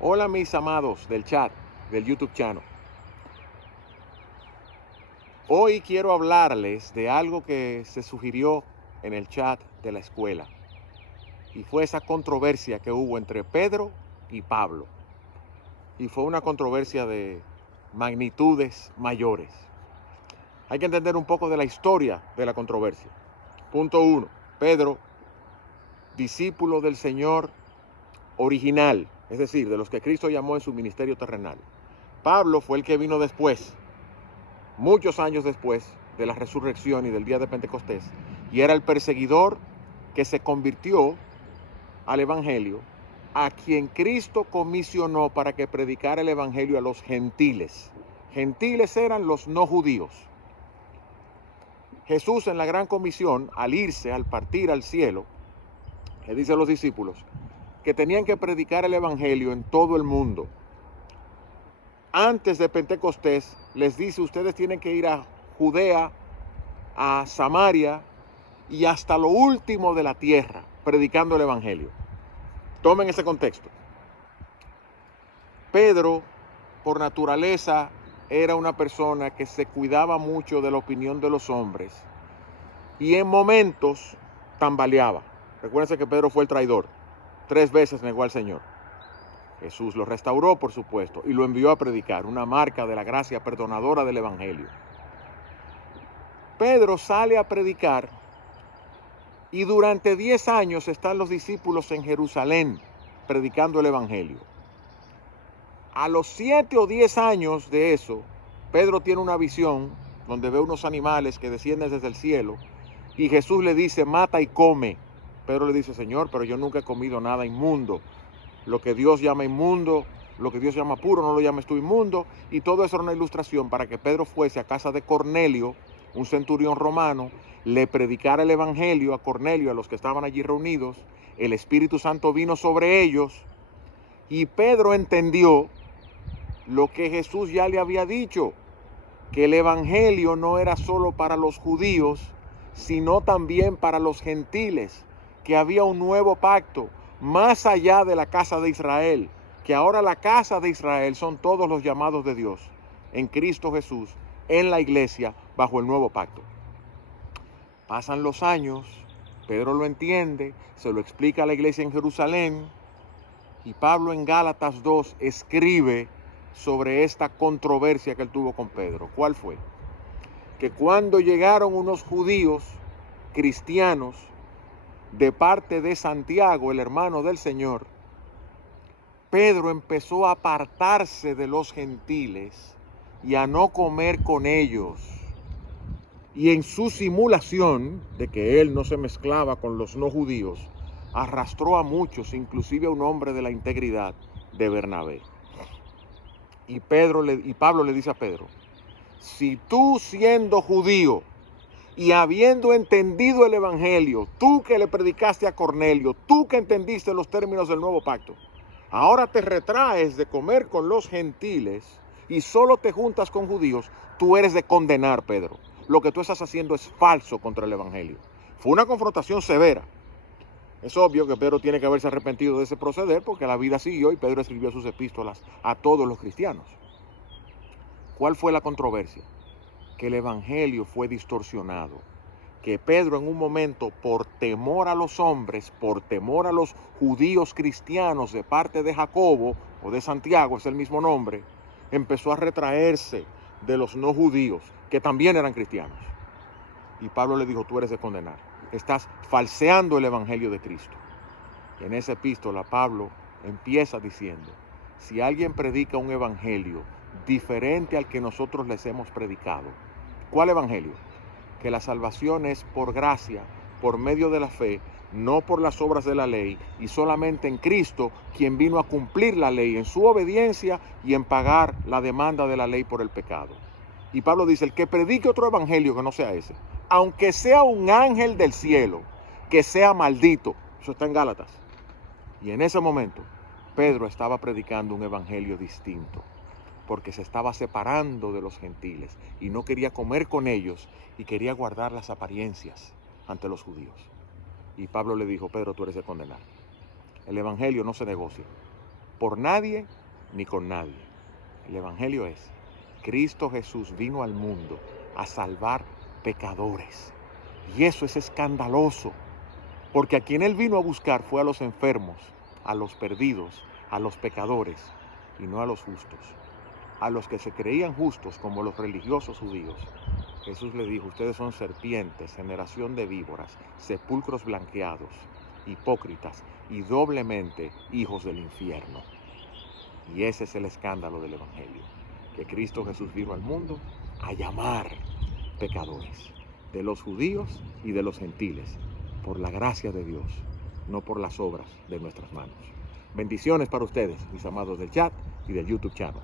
Hola mis amados del chat, del YouTube channel. Hoy quiero hablarles de algo que se sugirió en el chat de la escuela. Y fue esa controversia que hubo entre Pedro y Pablo. Y fue una controversia de magnitudes mayores. Hay que entender un poco de la historia de la controversia. Punto 1. Pedro, discípulo del Señor original, es decir, de los que Cristo llamó en su ministerio terrenal. Pablo fue el que vino después, muchos años después de la resurrección y del día de Pentecostés, y era el perseguidor que se convirtió al evangelio, a quien Cristo comisionó para que predicara el evangelio a los gentiles. Gentiles eran los no judíos. Jesús en la gran comisión, al irse, al partir al cielo, le dice a los discípulos que tenían que predicar el evangelio en todo el mundo. Antes de Pentecostés les dice: ustedes tienen que ir a Judea, a Samaria y hasta lo último de la tierra, predicando el evangelio. Tomen ese contexto. Pedro, por naturaleza, era una persona que se cuidaba mucho de la opinión de los hombres y en momentos tambaleaba. Recuérdense que Pedro fue el traidor. 3 veces negó al Señor. Jesús lo restauró, por supuesto, y lo envió a predicar, una marca de la gracia perdonadora del evangelio. Pedro sale a predicar y durante 10 años están los discípulos en Jerusalén predicando el evangelio. A los 7 o 10 años de eso, Pedro tiene una visión donde ve unos animales que descienden desde el cielo y Jesús le dice: mata y come. Pedro le dice: Señor, pero yo nunca he comido nada inmundo. Lo que Dios llama inmundo, lo que Dios llama puro, no lo llames tú inmundo. Y todo eso era una ilustración para que Pedro fuese a casa de Cornelio, un centurión romano, le predicara el evangelio a Cornelio, a los que estaban allí reunidos. El Espíritu Santo vino sobre ellos y Pedro entendió lo que Jesús ya le había dicho, que el evangelio no era solo para los judíos, sino también para los gentiles, que había un nuevo pacto más allá de la casa de Israel, que ahora la casa de Israel son todos los llamados de Dios en Cristo Jesús, en la iglesia, bajo el nuevo pacto. Pasan los años, Pedro lo entiende, se lo explica a la iglesia en Jerusalén, y Pablo en Gálatas 2 escribe sobre esta controversia que él tuvo con Pedro. ¿Cuál fue? Que cuando llegaron unos judíos cristianos de parte de Santiago, el hermano del Señor, Pedro empezó a apartarse de los gentiles y a no comer con ellos. Y en su simulación de que él no se mezclaba con los no judíos, arrastró a muchos, inclusive a un hombre de la integridad de Bernabé. Y Pablo le dice a Pedro: si tú, siendo judío y habiendo entendido el evangelio, tú que le predicaste a Cornelio, tú que entendiste los términos del nuevo pacto, ahora te retraes de comer con los gentiles y solo te juntas con judíos, tú eres de condenar, Pedro. Lo que tú estás haciendo es falso contra el evangelio. Fue una confrontación severa. Es obvio que Pedro tiene que haberse arrepentido de ese proceder, porque la vida siguió y Pedro escribió sus epístolas a todos los cristianos. ¿Cuál fue la controversia? Que el evangelio fue distorsionado. Que Pedro en un momento, por temor a los hombres, por temor a los judíos cristianos de parte de Jacobo o de Santiago, es el mismo nombre, empezó a retraerse de los no judíos, que también eran cristianos. Y Pablo le dijo: tú eres de condenar. Estás falseando el evangelio de Cristo. Y en esa epístola Pablo empieza diciendo: si alguien predica un evangelio diferente al que nosotros les hemos predicado. ¿Cuál evangelio? Que la salvación es por gracia, por medio de la fe, no por las obras de la ley, y solamente en Cristo, quien vino a cumplir la ley en su obediencia y en pagar la demanda de la ley por el pecado. Y Pablo dice: el que predique otro evangelio que no sea ese, aunque sea un ángel del cielo, que sea maldito. Eso está en Gálatas. Y en ese momento, Pedro estaba predicando un evangelio distinto, porque se estaba separando de los gentiles y no quería comer con ellos y quería guardar las apariencias ante los judíos. Y Pablo le dijo: Pedro, tú eres de condenar. El evangelio no se negocia. por nadie ni con nadie. El Evangelio es: Cristo Jesús vino al mundo a salvar pecadores. Y eso es escandaloso, porque a quien Él vino a buscar fue a los enfermos, a los perdidos, a los pecadores, y no a los justos. A los que se creían justos, como los religiosos judíos, Jesús le dijo: ustedes son serpientes, generación de víboras, sepulcros blanqueados, hipócritas y doblemente hijos del infierno. Y ese es el escándalo del Evangelio, que Cristo Jesús vino al mundo a llamar pecadores, de los judíos y de los gentiles, por la gracia de Dios, no por las obras de nuestras manos. Bendiciones para ustedes, mis amados del chat y del YouTube channel.